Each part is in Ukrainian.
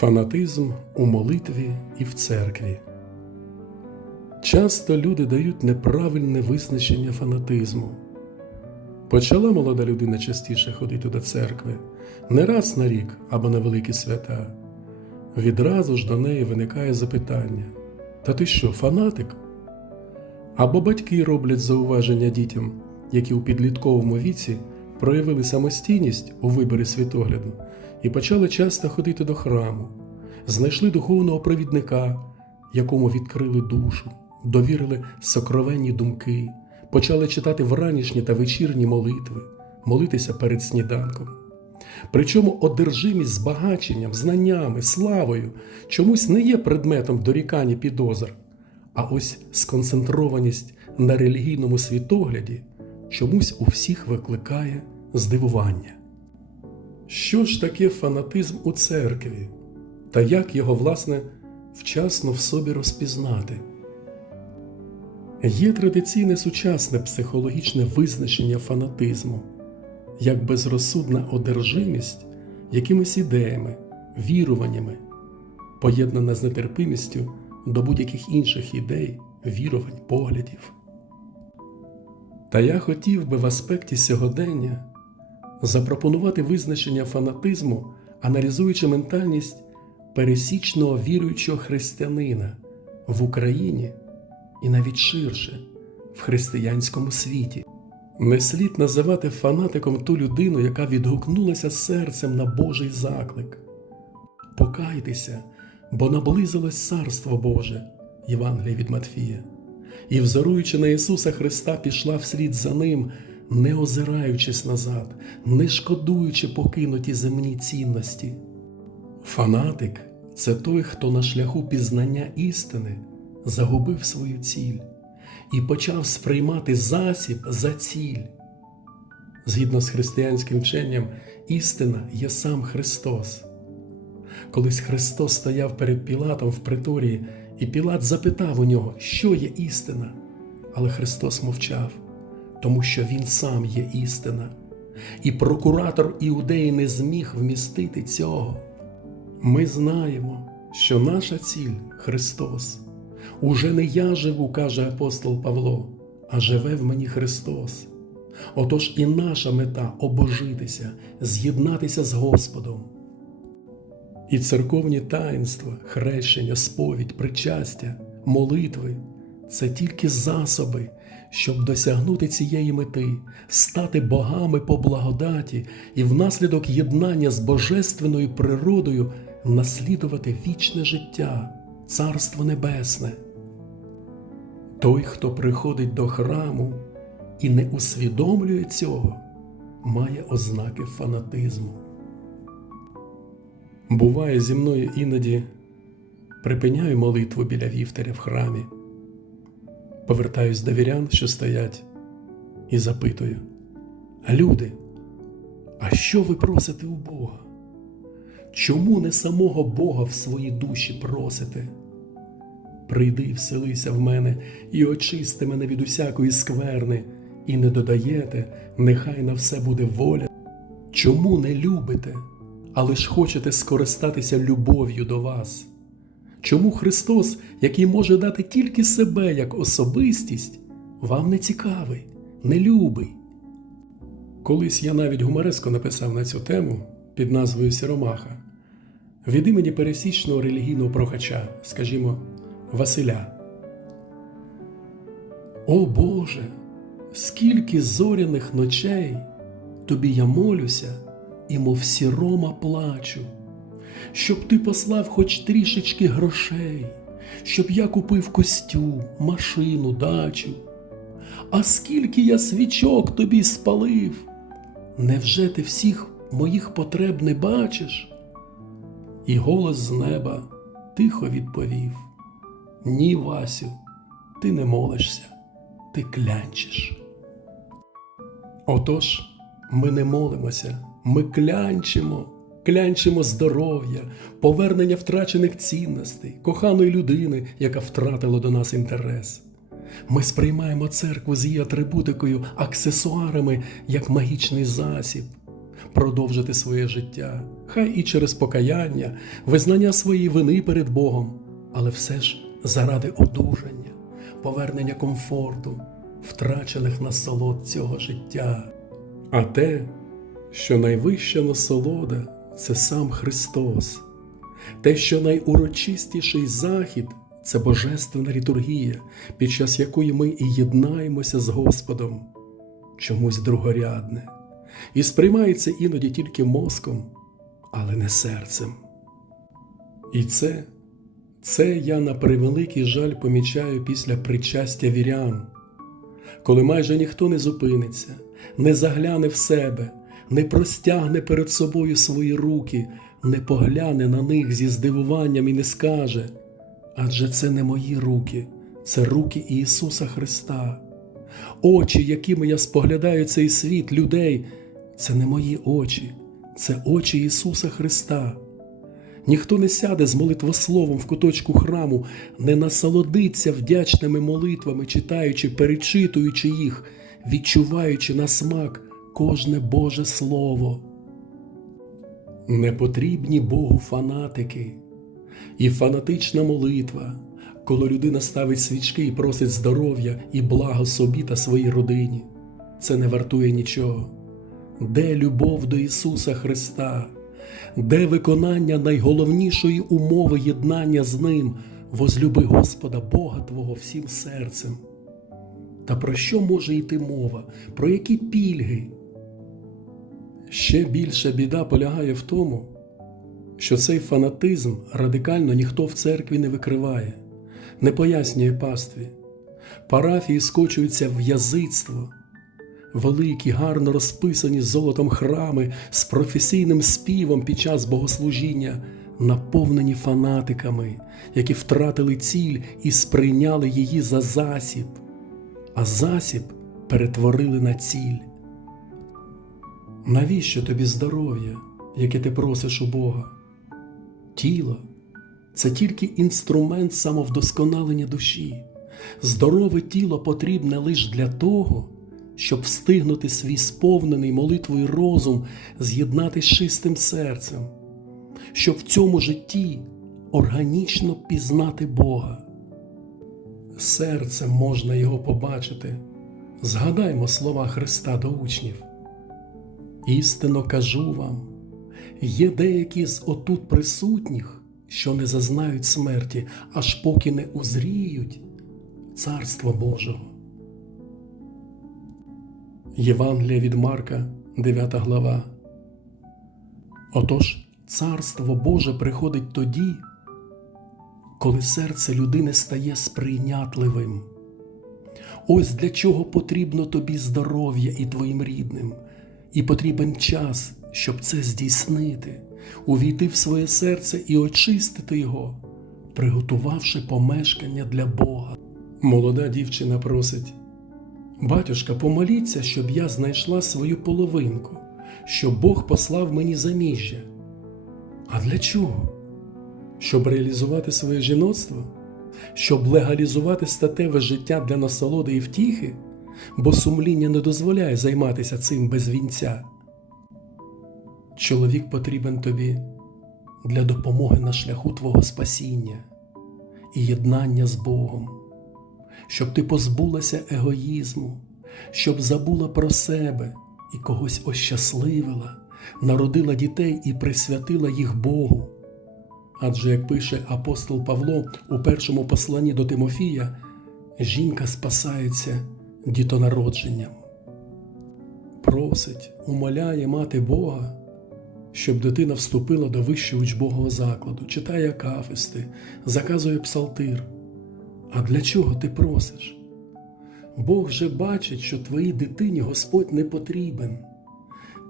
Фанатизм у молитві і в церкві. Часто люди дають неправильне визначення фанатизму. Почала молода людина частіше ходити до церкви не раз на рік або на великі свята. Відразу ж до неї виникає запитання: Та ти що, фанатик? Або батьки роблять зауваження дітям, які у підлітковому віці проявили самостійність у виборі світогляду і почали часто ходити до храму, знайшли духовного провідника, якому відкрили душу, довірили сокровенні думки, почали читати вранішні та вечірні молитви, молитися перед сніданком. Причому одержимість збагаченням, знаннями, славою чомусь не є предметом дорікання підозр, а ось сконцентрованість на релігійному світогляді чомусь у всіх викликає здивування. Що ж таке фанатизм у церкві, та як його, власне, вчасно в собі розпізнати? Є традиційне сучасне психологічне визначення фанатизму як безрозсудна одержимість якимись ідеями, віруваннями, поєднана з нетерпимістю до будь-яких інших ідей, вірувань, поглядів. Та я хотів би в аспекті сьогодення запропонувати визначення фанатизму, аналізуючи ментальність пересічного віруючого християнина в Україні і навіть ширше в християнському світі. Не слід називати фанатиком ту людину, яка відгукнулася серцем на Божий заклик. Покайтеся, бо наблизилось Царство Боже, Євангеліє від Матфія, і, взоруючи на Ісуса Христа, пішла вслід за Ним, не озираючись назад, не шкодуючи покинуті земні цінності. Фанатик це той, хто на шляху пізнання істини загубив свою ціль і почав сприймати засіб за ціль. Згідно з християнським вченням, істина є сам Христос. Колись Христос стояв перед Пілатом в приторії, і Пілат запитав у нього, що є істина. Але Христос мовчав, тому що Він сам є істина, і прокуратор Іудеї не зміг вмістити цього. Ми знаємо, що наша ціль Христос. Уже не я живу, каже апостол Павло, а живе в мені Христос. Отож і наша мета обожитися, з'єднатися з Господом. І церковні таїнства, хрещення, сповідь, причастя, молитви це тільки засоби, щоб досягнути цієї мети, стати богами по благодаті і внаслідок єднання з божественною природою наслідувати вічне життя, Царство Небесне. Той, хто приходить до храму і не усвідомлює цього, має ознаки фанатизму. Буває зі мною іноді припиняю молитву біля вівтаря в храмі, повертаюсь до вірян, що стоять, і запитую: Люди, а що ви просите у Бога? Чому не самого Бога в своїй душі просите? Прийди вселися в мене і очисти мене від усякої скверни, і не додаєте, нехай на все буде воля. Чому не любите, але ж хочете скористатися любов'ю до вас? Чому Христос, який може дати тільки себе як особистість, вам не цікавий, не любий? Колись я навіть гумореско написав на цю тему під назвою Сіромаха від імені пересічного релігійного прохача, скажімо, Василя. О Боже, скільки зоряних ночей тобі я молюся, і мов сірома плачу, щоб ти послав хоч трішечки грошей, щоб я купив костюм, машину, дачу. А скільки я свічок тобі спалив, невже ти всіх моїх потреб не бачиш? І голос з неба тихо відповів: Ні, Васю, ти не молишся, ти клянчиш. Отож, ми не молимося, ми клянчимо, клянчимо здоров'я, повернення втрачених цінностей, коханої людини, яка втратила до нас інтерес. Ми сприймаємо церкву з її атрибутикою, аксесуарами як магічний засіб продовжити своє життя, хай і через покаяння, визнання своєї вини перед Богом, але все ж заради одужання, повернення комфорту, втрачених насолод цього життя. А те, що найвища насолода це сам Христос, те, що найурочистіший захід це божественна літургія, під час якої ми і єднаємося з Господом, чомусь другорядне, і сприймається іноді тільки мозком, але не серцем. І це, це я на превеликий жаль помічаю після причастя вірян, коли майже ніхто не зупиниться, не загляне в себе, не простягне перед собою свої руки, не погляне на них зі здивуванням і не скаже. Адже це не мої руки, це руки Ісуса Христа. Очі, якими я споглядаю цей світ людей, це не мої очі, це очі Ісуса Христа. Ніхто не сяде з молитвословом в куточку храму, не насолодиться вдячними молитвами, читаючи, перечитуючи їх, відчуваючи на смак кожне Боже Слово. Не потрібні Богу фанатики і фанатична молитва, коли людина ставить свічки і просить здоров'я і благо собі та своїй родині, це не вартує нічого. Де любов до Ісуса Христа, де виконання найголовнішої умови єднання з Ним, возлюби Господа Бога Твого всім серцем. Та про що може йти мова? Про які пільги? Ще більша біда полягає в тому, що цей фанатизм радикально ніхто в церкві не викриває, не пояснює пастві. Парафії скочуються в язицтво, великі, гарно розписані золотом храми з професійним співом під час богослужіння, наповнені фанатиками, які втратили ціль і сприйняли її за засіб, а засіб перетворили на ціль. Навіщо тобі здоров'я, яке ти просиш у Бога? Тіло це тільки інструмент самовдосконалення душі. Здорове тіло потрібне лише для того, щоб встигнути свій сповнений молитвою розум з'єднати з чистим серцем, щоб в цьому житті органічно пізнати Бога. Серцем можна його побачити. Згадаймо слова Христа до учнів. Істинно кажу вам, є деякі з отут присутніх, що не зазнають смерті, аж поки не узріють Царства Божого. Євангелія від Марка, 9 глава. Отож, Царство Боже приходить тоді, коли серце людини стає сприйнятливим. Ось для чого потрібно тобі здоров'я і твоїм рідним, і потрібен час, щоб це здійснити, увійти в своє серце і очистити його, приготувавши помешкання для Бога. Молода дівчина просить. Батюшка, помоліться, щоб я знайшла свою половинку, щоб Бог послав мені заміжжя. А для чого? Щоб реалізувати своє жіноцтво, щоб легалізувати статеве життя для насолоди і втіхи, бо сумління не дозволяє займатися цим без вінця. Чоловік потрібен тобі для допомоги на шляху Твого спасіння і єднання з Богом щоб ти позбулася егоїзму, щоб забула про себе і когось ощасливила, народила дітей і присвятила їх Богу. Адже, як пише апостол Павло у першому посланні до Тимофія, жінка спасається дітонародженням. Просить, умоляє мати Бога, щоб дитина вступила до вищого учбового закладу, читає кафести, заказує псалтир. А для чого ти просиш? Бог же бачить, що твоїй дитині Господь не потрібен.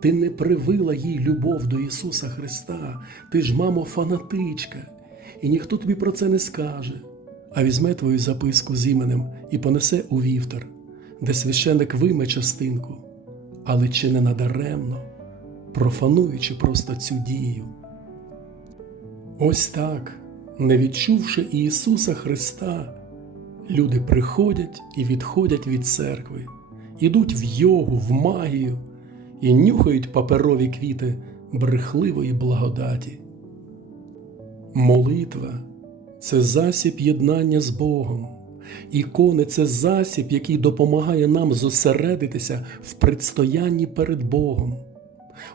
Ти не привила їй любов до Ісуса Христа, ти ж, мамо, фанатичка, і ніхто тобі про це не скаже, а візьме твою записку з іменем і понесе у вівтар, де священик вийме частинку, але чи не надаремно, профануючи просто цю дію. Ось так, не відчувши Ісуса Христа. Люди приходять і відходять від церкви, ідуть в йогу, в магію і нюхають паперові квіти брехливої благодаті. Молитва це засіб єднання з Богом. Ікони це засіб, який допомагає нам зосередитися в предстоянні перед Богом.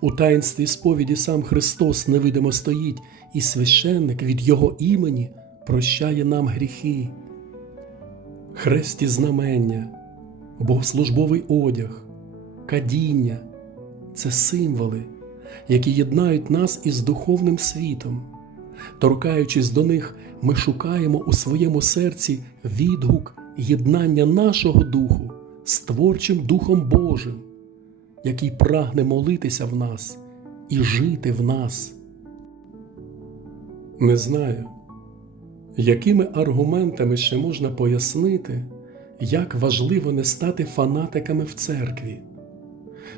У таїнстві сповіді сам Христос невидимо стоїть, і священник від Його імені прощає нам гріхи. Хресті знамення, богослужбовий одяг, кадіння це символи, які єднають нас із духовним світом. Торкаючись до них, ми шукаємо у своєму серці відгук єднання нашого духу з творчим Духом Божим, який прагне молитися в нас і жити в нас. Не знаю, якими аргументами ще можна пояснити, як важливо не стати фанатиками в церкві,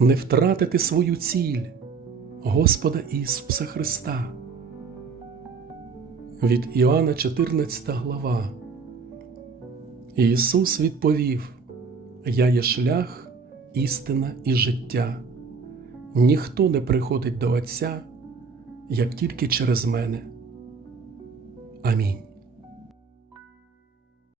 не втратити свою ціль Господа Ісуса Христа. Від Іоанна 14 глава. Ісус відповів: Я є шлях, істина і життя. Ніхто не приходить до Отця, як тільки через мене. Амінь.